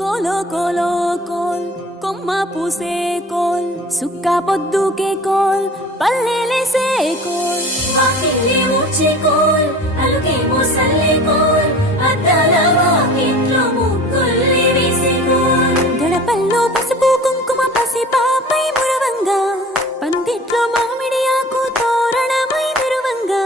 కోలో కోలో coal కొమ్మ పూసే coal సుక్క పొద్దుకే coal పల్లెలేసే coal వాకిలి ఊడ్చే కోల్ అలుకేమో సల్లే కోల్ అద్దాల వాకిట్లో ముగ్గుల్ని వేసే కోల్ గడపల్లో పసుపు కుంకుమ పసి పాపై మురవంగా పందిట్లో మామిడి ఆకు తోరణమై మెరువంగా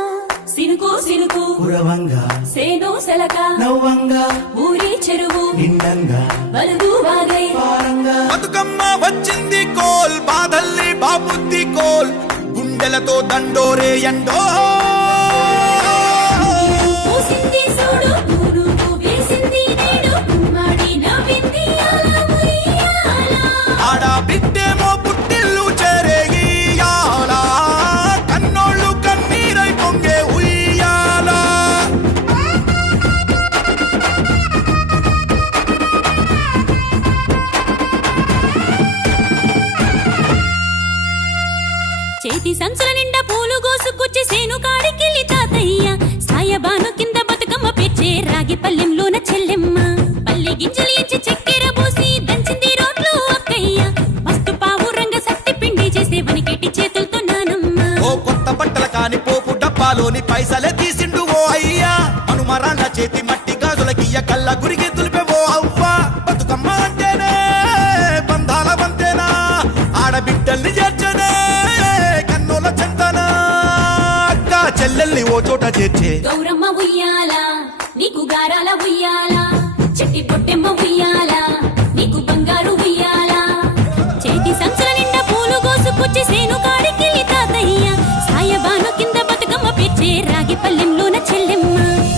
సినుకు సినుకు కురవంగా సేను సెలక నవ్వంగా ఊరి చెరువు నిండంగా బలుగు వాగై పారంగా బతుకమ్మ వచ్చింది కోల్ బాధల్ని బాబుద్ది కోల్ గుండెలతో దండోరే ఎండో పూసింది చూడు పూలు వేసింది నేడు కుమ్మడి నవ్వింది అలా ఉయ్యాల ఆడ బిడ్డేమో పుట్టిల్లు చెరేగియాల కన్నోళ్ళు కన్నీరై పొంగే ఉయ్యాల చేతి సంచుల నిండా పూలు గోసుకొచ్చి సేను కాడికెళ్ళి తాతయ్య సాయబాను కింద బతుకమ్మ పెచ్చే రాగి పల్లెంలోన చెల్లెమ్మ పల్లె గింజలు ఎంచి చక్కెర పోసి దంచింది రోడ్లు అక్కయ్య మస్తు పావు రంగ సత్తి పిండి చేసే వనికెట్టి చేతులతో నానమ్మ ఓ కొత్త బట్టల కాని పోపు డబ్బాలోని పైసలే తీసిండు ఓ అయ్యా అనుమరాన్న చేతి మట్టి గాజులకియ్య కళ్ళ గురిగి తులిపే ఓ అవ్వ బతుకమ్మ అంటేనే బంధాల వంతేనా ఆడబిడ్డల్ని చేర్చనే కన్నోల చెంతనా అక్క చెల్లెల్ని ఓ చోట చేర్చే గౌరమ్మ ఉయ్యాల నీకు గారాల ఉయ్యాల చెట్టి పొట్టెమ్మ ఉయ్యాల నీకు బంగారు ఉయ్యాల చేతి సంచుల నిండా పూలు గోసుకొచ్చి సేను కాడికెళ్ళి తాతయ్య సాయబాను కింద బతుకమ్మ పెచ్చే రాగి పల్లెంలోన చెల్లెమ్మ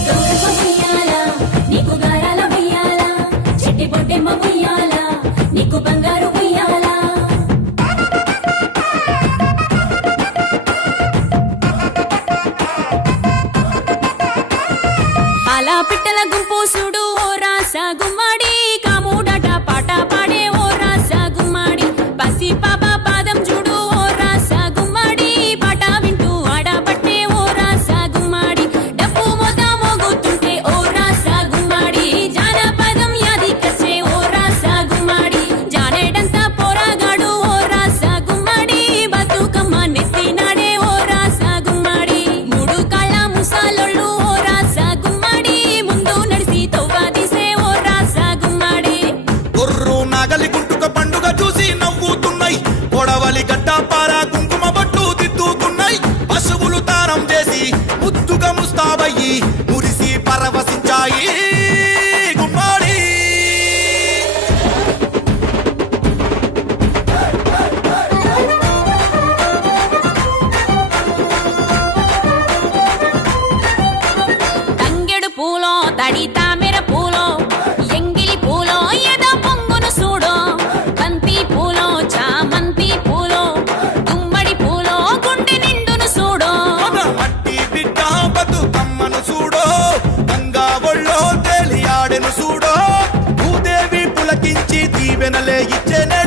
గౌరమ్మ ఉయ్యాల నీకు గారాల ఉయ్యాల చెట్టి పొట్టెమ్మ ఉయ్యాల నీకు బంగారు ఉయ్యాల అలా పిట్టల గుంపు చూడు ఓ రాస గుమ్మడి కాముడట పాట పాడే ఓ రాస గుమ్మడి పసి పాప పాదం చూడు ఓ రాస గుమ్మడి పాట వింటూ ఆడబట్టే ఓ రాస గుమ్మడి డప్పు మోత మోగుతుంటే ఓ రాస గుమ్మడి జానపదం యాదికొచ్చే ఓ రాస గుమ్మడి జానేడంతా పోరాగాడు ఓ రాస గుమ్మడి బతుకమ్మ నెత్తినాడే ఓ రాస గుమ్మడి మూడు కాళ్ళ ముసాలొళ్ళు ఓ రాస గుమ్మడి ముందు నడిసి తవ్వాదిసే ఓ రాస గుమ్మడి గొర్రు నాగలి గుంటుక పండుగ చూసి నవ్వుతున్నాయి కొడవలి గడ్డ పారా కుంకుమ బట్టు దిద్దుతున్నాయి పశువులు తానం చేసి ముద్దుగా ముస్తాబయ్యి మురిసి పరవశించాయి గుమ్మాడి తంగెడు పూలో తడి తామెర పూలో ఎంగిలి పూలో ఎద పొంగును చూడో బంతి పూలో చామంతి పూలో గుమ్మడి పూలో గుండె నిండును చూడో మన మట్టి బిడ్డ బతుకమ్మను చూడో గంగా ఒళ్ళో తేలియాడెను చూడో భూదేవి పులకించి దీవెనలే ఇచ్చేనే